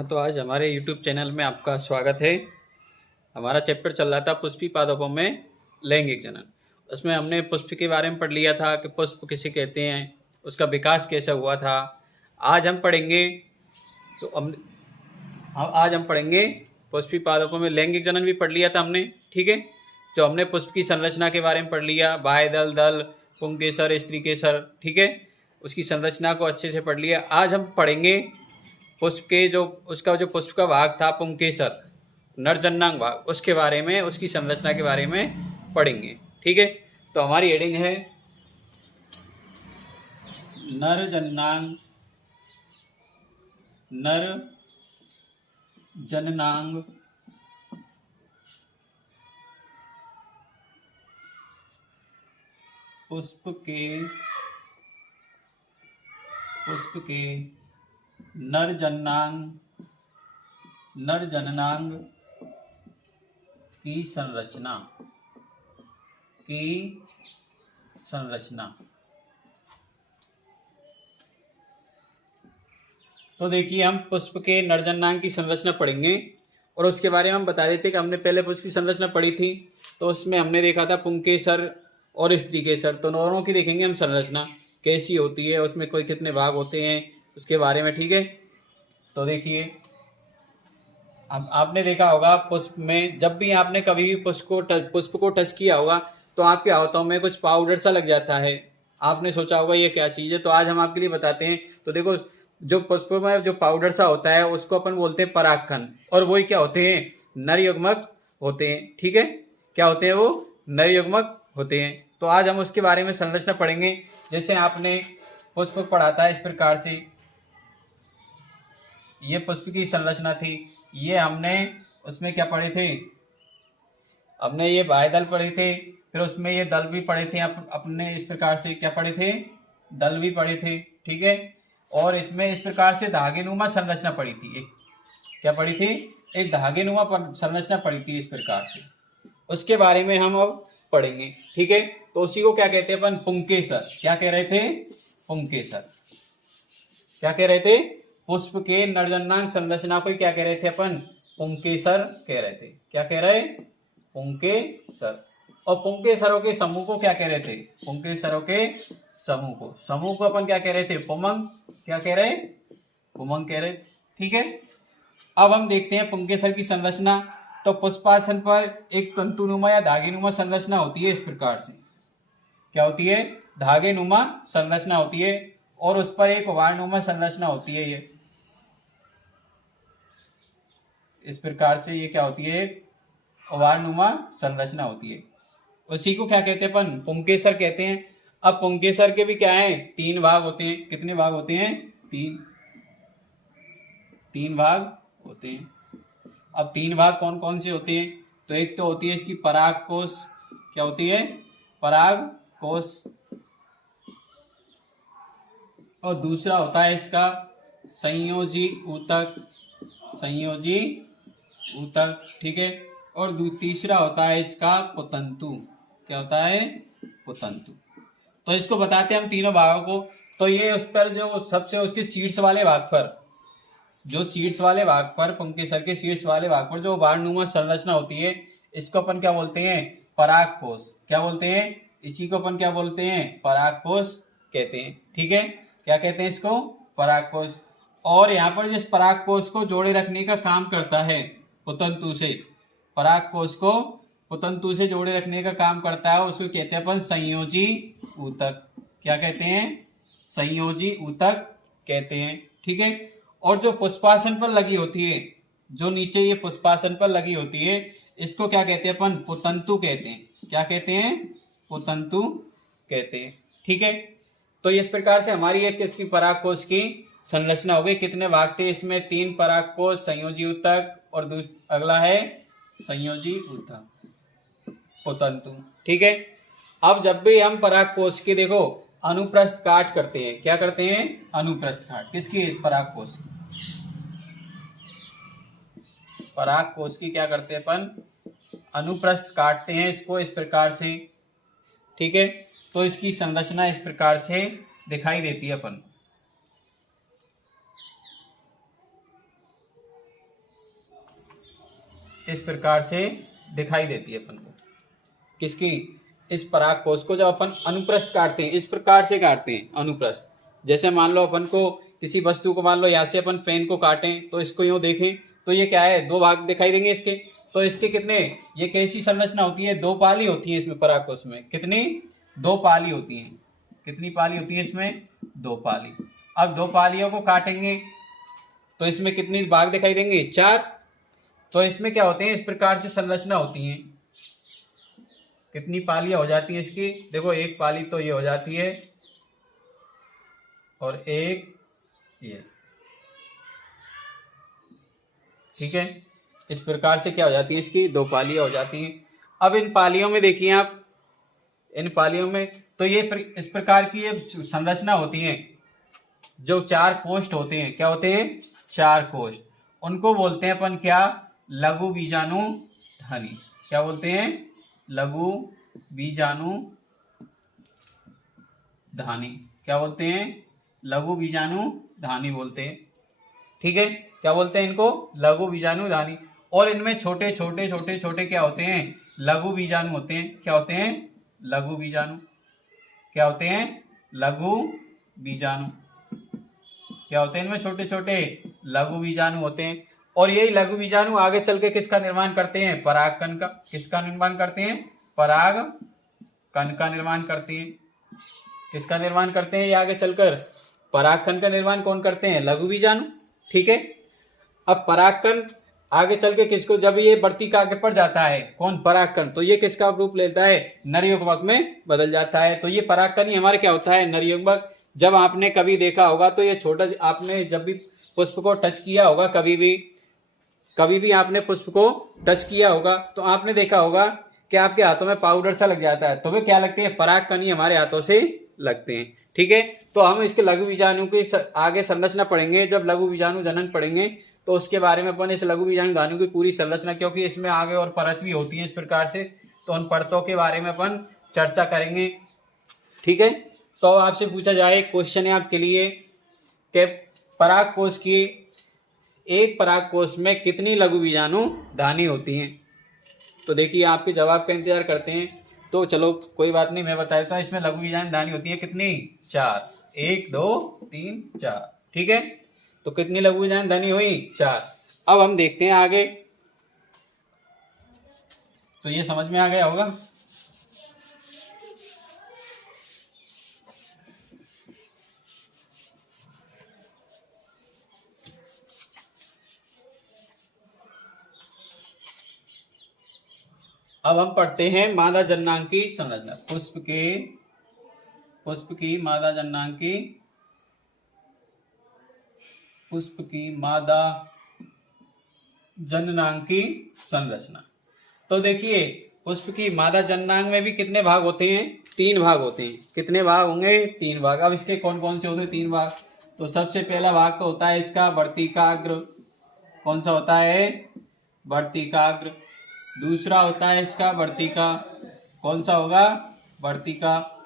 हाँ, तो आज हमारे यूट्यूब चैनल में आपका स्वागत है। हमारा चैप्टर चल रहा था पुष्पी पादपों में लैंगिक जनन। उसमें हमने पुष्प के बारे में पढ़ लिया था कि पुष्प किसे कहते हैं, उसका विकास कैसे हुआ था। आज हम पढ़ेंगे तो आज हम पढ़ेंगे पुष्पी पादपों में लैंगिक जनन भी पढ़ लिया था हमने, ठीक है। जो हमने पुष्प की संरचना के बारे में पढ़ लिया, बाह्य दल, दल, पुंकेसर, स्त्री केसर, ठीक है। उसकी संरचना को अच्छे से पढ़ लिया। आज हम पढ़ेंगे पुष्प के जो पुष्प का भाग था पुंकेसर, नरजन्नांग भाग, उसके बारे में, उसकी संरचना के बारे में पढ़ेंगे, ठीक है। तो हमारी हेडिंग है नरजन्नांग, नरजननांग पुष्प के नरजननांग की संरचना। तो देखिए, हम पुष्प के नरजननांग की संरचना पढ़ेंगे और उसके बारे में हम बता देते कि हमने पहले पुष्प की संरचना पढ़ी थी। तो उसमें हमने देखा था पुंकेसर और स्त्री केसर, तो दोनों की देखेंगे हम संरचना कैसी होती है, उसमें कोई कितने भाग होते हैं उसके बारे में, ठीक है। तो देखिए, अब आपने देखा होगा पुष्प में, जब भी आपने कभी भी पुष्प को टच किया होगा तो आपके हाथों में कुछ पाउडर सा लग जाता है। आपने सोचा होगा ये क्या चीज़ है, तो आज हम आपके लिए बताते हैं। तो देखो, जो पुष्प में जो पाउडर सा होता है उसको अपन बोलते हैं परागकण, और वही क्या होते हैं, नर युग्मक होते हैं, ठीक है। क्या होते हैं वो, नर युग्मक होते हैं। तो आज हम उसके बारे में संरचना पढ़ेंगे। जैसे आपने पुष्प पढ़ा था इस प्रकार से, ये पुष्प की संरचना थी। ये हमने उसमें क्या पढ़े थे, हमने ये बाह्य दल पढ़े थे, फिर उसमें ये दल भी पढ़े थे। अपने इस प्रकार से क्या पढ़े थे, दल भी पढ़े थे, ठीक है। और इसमें इस प्रकार से धागेनुमा संरचना पढ़ी थी। एक क्या पढ़ी थी, एक धागेनुमा संरचना पढ़ी थी इस प्रकार से। उसके बारे में हम अब पढ़ेंगे, ठीक है। तो उसी को क्या कहते हैं अपन, पुंकेसर। क्या कह रहे थे, पुंकेसर। क्या कह रहे थे, पुष्प के नरजन्नांग संरचना को क्या कह रहे थे अपन, पुंकेसर कह रहे थे। क्या कह रहे, पुंकेसर। और पुंकेसरों के समूह को क्या कह रहे थे, पुंकेसरों के समूह को अपन क्या कह रहे थे, पुमंग। क्या कह रहे, पुमंग कह रहे, ठीक है। अब हम देखते हैं पुंकेसर की संरचना। तो पुष्पासन पर एक तंतुनुमा या धागेनुमा संरचना होती है इस प्रकार से। क्या होती है, धागेनुमा संरचना होती है, और उस पर एक वारनुमा संरचना होती है। ये इस प्रकार से ये क्या होती है, एक वारनुमा संरचना होती है। उसी को क्या कहते हैं अपन, पुंकेसर कहते हैं। अब पुंकेसर के भी क्या है, 3 भाग होते हैं। कितने भाग होते हैं, 3 भाग होते हैं। अब 3 भाग कौन कौन से होते हैं, तो एक तो होती है इसकी पराग कोश। क्या होती है, पराग कोश। और दूसरा होता है इसका संयोजी ऊतक, ठीक है। और तीसरा होता है इसका पुतंतु। क्या होता है, पुतंतु। तो इसको बताते हैं हम तीनों भागों को। तो ये उस पर जो सबसे उसके शीर्ष वाले भाग पर, पुंकेसर के शीर्ष वाले भाग पर जो वारनुमा संरचना होती है, इसको अपन क्या बोलते हैं, परागकोश। क्या बोलते हैं, इसी को अपन क्या बोलते हैं, परागकोश कहते हैं, ठीक है। क्या कहते हैं इसको, परागकोश। और यहाँ पर जिस परागकोश को जोड़े रखने का काम करता है पुतंतु से, परागकोश को पुतंतु से जोड़े रखने का काम करता है, उसको कहते हैं अपन संयोजी ऊतक। क्या कहते हैं, संयोजी ऊतक कहते हैं, ठीक है। और जो पुष्पासन पर लगी होती है, जो नीचे ये पुष्पासन पर लगी होती है, इसको क्या कहते हैं अपन, पुतंतु कहते हैं। क्या कहते हैं, पुतंतु कहते हैं, ठीक है। तो इस प्रकार से हमारी एक इसकी परागकोश की संरचना हो गई। कितने भाग थे इसमें, 3 परागकोश, संयोजी ऊतक, और अगला है संयोजी ऊतक, पुतंतु, ठीक है। अब जब भी हम परागकोश की देखो अनुप्रस्थ काट करते हैं, क्या करते हैं, अनुप्रस्थ काट। किसकी, इस परागकोश की, परागकोश की क्या करते हैं अपन, अनुप्रस्थ काटते हैं इसको इस प्रकार से, ठीक है। तो इसकी संरचना इस प्रकार से दिखाई देती है अपन। इस प्रकार से दिखाई देती है अपन को। किसकी? इस पराग कोश को जब अपन अनुप्रस्थ काटते हैं, इस प्रकार से काटते हैं अनुप्रस्थ। जैसे मान लो अपन को किसी वस्तु को, मान लो यहाँ से अपन पेन को काटें तो इसको यूं देखें तो ये क्या है, 2 भाग दिखाई देंगे इसके। तो इसके कितने, ये कैसी संरचना होती है, 2 पाली होती है इसमें पराग कोश में। कितनी? 2 पाली होती हैं। कितनी पाली होती है इसमें? 2 पाली। अब 2 पालियों को काटेंगे तो इसमें कितनी भाग दिखाई देंगे? 4। तो इसमें क्या होते हैं, इस प्रकार से संरचना होती है। कितनी पालियां हो जाती हैं इसकी? देखो, 1 पाली तो ये हो जाती है और एक ये, ठीक है। इस प्रकार से क्या हो जाती है इसकी? 2 पालियां हो जाती हैं। अब इन पालियों में देखिए आप, इन पालियों में तो ये इस प्रकार की एक संरचना होती है। जो 4 कोष्ठ होते हैं, क्या होते हैं? 4 कोष्ठ। उनको बोलते हैं अपन क्या? लघु बीजाणु ध्वनि। क्या बोलते हैं? लघु बीजाणु ध्वनि। क्या बोलते हैं? लघु बीजाणु ध्वनि बोलते हैं, ठीक है। क्या बोलते हैं इनको? लघु बीजाणु ध्वनि। और इनमें छोटे छोटे छोटे छोटे क्या होते हैं? लघु बीजाणु होते हैं। क्या होते हैं? लघु बीजाणु। क्या होते हैं? लघु बीजाणु। क्या होते हैं इनमें? छोटे छोटे लघु बीजाणु होते हैं। और यही लघु बीजाणु आगे चल के किसका निर्माण करते हैं? परागकण का। किसका निर्माण करते हैं? परागकण का निर्माण करते हैं। किसका निर्माण करते हैं ये आगे चलकर? परागकण का निर्माण कौन करते हैं? लघु बीजाणु, ठीक है। अब परागकण आगे चल के किसको, जब ये बढ़ती का आगे बढ़ जाता है, कौन? परागकण, तो ये किसका रूप लेता है? नरयुग्मक में बदल जाता है। तो ये परागकण ही हमारे क्या होता है? नरयुग्मक। जब आपने कभी देखा होगा तो ये छोटा, आपने जब भी पुष्प को टच किया होगा, कभी भी आपने पुष्प को टच किया होगा तो आपने देखा होगा कि आपके हाथों में पाउडर सा लग जाता है। तो वे क्या लगते हैं? परागकण ही हमारे हाथों से लगते हैं, ठीक है। तो हम इसके लघु बीजाणु की आगे संरचना पढ़ेंगे। जब लघु बीजाणु जनन पढ़ेंगे तो उसके बारे में अपन इस लघु बीजाणु ध्वनि की पूरी संरचना, क्योंकि इसमें आगे और परत भी होती है इस प्रकार से, तो उन परतों के बारे में अपन चर्चा करेंगे, ठीक है। तो आपसे पूछा जाए, क्वेश्चन है आपके लिए कि पराग कोश की, एक पराग कोश में कितनी लघु बीजाणु ध्वनि होती हैं? तो देखिए, आपके जवाब का इंतजार करते हैं। तो चलो कोई बात नहीं, मैं बता देता हूँ। इसमें लघु बीजाणु ध्वनि होती है कितनी? 4। 1 2 3 4, ठीक है। तो कितनी लघु बीजाणु ध्वनि हुई? 4। अब हम देखते हैं आगे। तो ये समझ में आ गया होगा। अब हम पढ़ते हैं मादा जननांगी संरचना। पुष्प की मादा जननांगी, पुष्प की मादा जननांगी संरचना। तो देखिए, पुष्प की मादा जननांग में भी कितने भाग होते हैं? 3 भाग होते हैं। कितने भाग होंगे? 3 भाग। अब इसके कौन कौन से होते हैं 3 भाग? तो सबसे पहला भाग तो होता है इसका वर्तिकाग्र। कौन सा होता है? वर्तिकाग्र। दूसरा होता है इसका वर्तिका। कौन सा होगा? वर्तिका।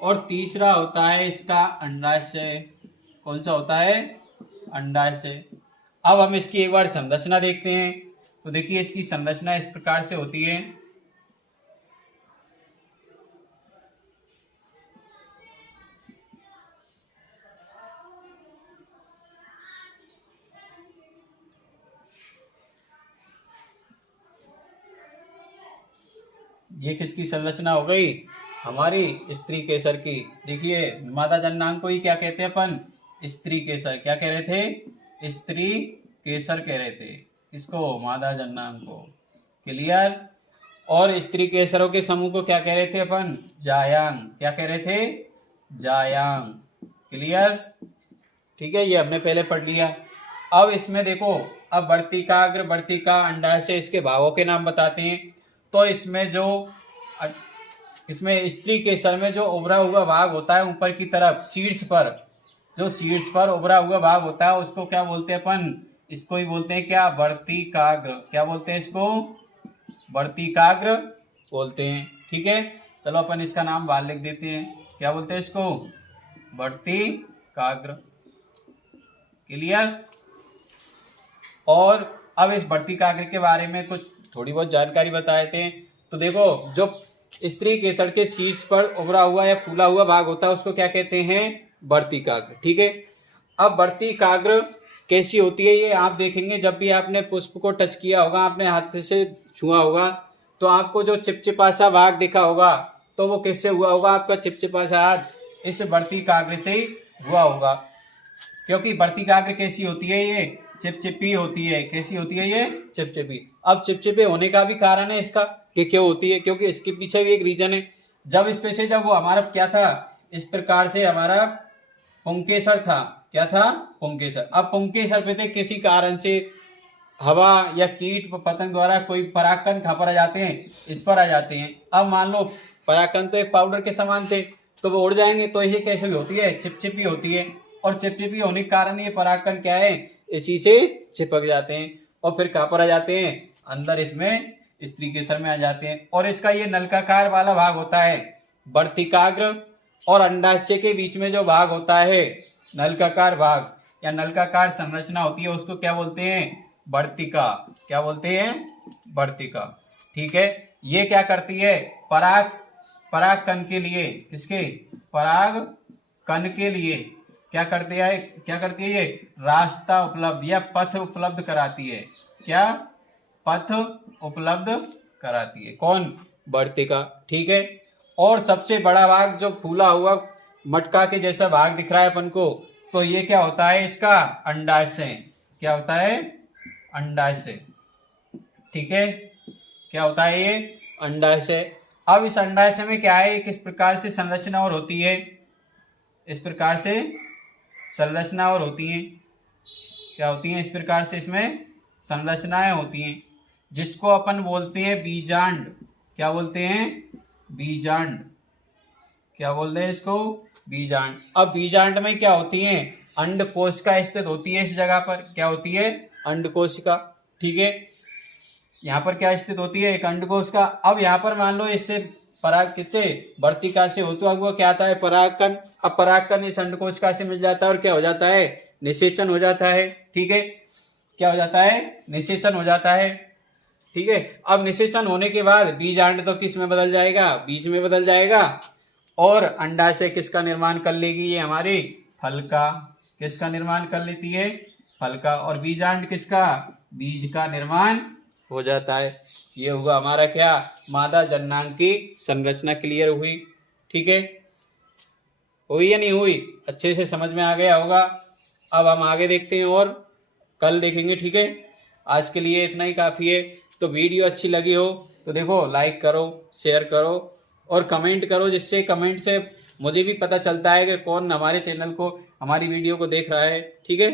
और तीसरा होता है इसका अंडाशय। कौन सा होता है? अंडाशय। अब हम इसकी एक बार संरचना देखते हैं। तो देखिए, इसकी संरचना इस प्रकार से होती है। ये किसकी संरचना हो गई? हमारी स्त्री केसर की। देखिए, मादा जननांग को ही क्या कहते हैं अपन? स्त्री केसर। क्या कह रहे थे? स्त्री केसर कह रहे थे। किसको? मादा जननांग को। क्लियर? और स्त्री केसरों के समूह को क्या कह रहे थे अपन? जायांग। क्या कह रहे थे? जायांग। क्लियर? ठीक है, ये हमने पहले पढ़ लिया। अब इसमें देखो, अब वर्तिकाग्र, वर्तिका, अंडाशय, इसके भागों के नाम बताते हैं। तो इसमें स्त्री केसर में जो उभरा हुआ भाग होता है ऊपर की तरफ, शीर्ष पर, जो शीर्ष पर उभरा हुआ भाग होता है, उसको क्या बोलते हैं अपन? इसको ही बोलते हैं क्या? वर्तिकाग्र। क्या बोलते हैं इसको? वर्तिकाग्र बोलते हैं, ठीक है। चलो अपन इसका नाम बाहर लिख देते हैं। क्या बोलते हैं इसको? वर्तिकाग्र। क्लियर? और अब इस वर्तिकाग्र के बारे में कुछ थोड़ी बहुत जानकारी बता देते हैं। तो देखो, जो स्त्री केसर के शीर्ष पर उभरा हुआ या फूला हुआ भाग होता है उसको क्या कहते हैं? वर्तिकाग्र। ठीक है। अब वर्तिकाग्र कैसी होती है ये आप देखेंगे, जब भी आपने पुष्प को टच किया होगा, आपने हाथ से छुआ होगा, तो आपको जो चिपचिपा सा भाग दिखा होगा तो वो किससे हुआ होगा? आपका चिपचिपा सा हाथ इस वर्तिकाग्र से ही हुआ होगा। क्योंकि वर्तिकाग्र कैसी होती है? ये चिपचिपी होती है। कैसी होती है ये? चिपचिपी। अब चिपचिपे होने का भी कारण है इसका कि क्यों होती है, क्योंकि इसके पीछे भी एक रीजन है। जब इस पे से जब वो हमारा क्या था, इस प्रकार से हमारा पुंकेसर था। क्या था? पुंकेसर। अब पुंकेसर पे थे किसी कारण से हवा या कीट पतंग द्वारा कोई परागकण कहाँ पर आ जाते हैं? इस पर आ जाते हैं। अब मान लो परागकण तो एक पाउडर के समान थे तो वो उड़ जाएंगे, तो ये कैसे होती है? चिपचिपी होती है। और चिपचिपी होने के कारण ये परागकण क्या है? इसी से चिपक जाते हैं और फिर कहाँ पर आ जाते हैं? अंदर इसमें स्त्री केसर में आ जाते हैं। और इसका ये नलकाकार वाला भाग होता है वर्तिकाग्र और अंडाशय के बीच में जो भाग होता है नलकाकार भाग या नलकाकार संरचना होती है उसको क्या बोलते हैं? वर्तिका। क्या बोलते हैं? वर्तिका। ठीक है। ये क्या करती है? पराग कण के लिए, किसके? पराग कण के लिए क्या करती है ये? रास्ता उपलब्ध या पथ उपलब्ध कराती है। क्या? पथ उपलब्ध कराती है। कौन? वर्तिका। ठीक है। और सबसे बड़ा भाग जो फूला हुआ मटका के जैसा भाग दिख रहा है अपन को, तो ये क्या होता है? इसका अंडाशय। क्या होता है? अंडाशय। ठीक है। क्या होता है ये? अंडाशय। अब इस अंडाशय में क्या है? किस प्रकार से संरचना और होती है? इस प्रकार से संरचना और होती हैं। क्या होती हैं? इस प्रकार से इसमें संरचनाएं होती हैं जिसको अपन बोलते हैं बीजांड। क्या बोलते हैं? बीजांड। क्या बोलते हैं इसको? बीजांड। अब बीजांड में क्या होती हैं? अंडकोश का स्थित होती है इस जगह पर। क्या होती है? अंडकोश का। ठीक है। यहाँ पर क्या स्थित होती है? एक अंडकोश का। अब यहाँ पर मान लो इससे पराग किससे? वर्तिका से होता हुआ क्या आता है? परागकण। अब परागकण इस अंडकोश का से मिल जाता है और क्या हो जाता है? निषेचन हो जाता है। ठीक है। क्या हो जाता है? निषेचन हो जाता है। ठीक है। अब निषेचन होने के बाद बीजांड तो किस में बदल जाएगा? बीज में बदल जाएगा। और अंडाशय किसका निर्माण कर लेगी? ये हमारी फल का। किसका निर्माण कर लेती है? फल का। और बीजांड किसका? बीज का निर्माण हो जाता है। ये हुआ हमारा क्या? मादा जननांग की संरचना क्लियर हुई। ठीक है। हुई या नहीं हुई? अच्छे से समझ में आ गया होगा। अब हम आगे देखते हैं और कल देखेंगे। ठीक है। आज के लिए इतना ही काफ़ी है। तो वीडियो अच्छी लगी हो तो देखो लाइक करो, शेयर करो और कमेंट करो, जिससे कमेंट से मुझे भी पता चलता है कि कौन हमारे चैनल को, हमारी वीडियो को देख रहा है। ठीक है।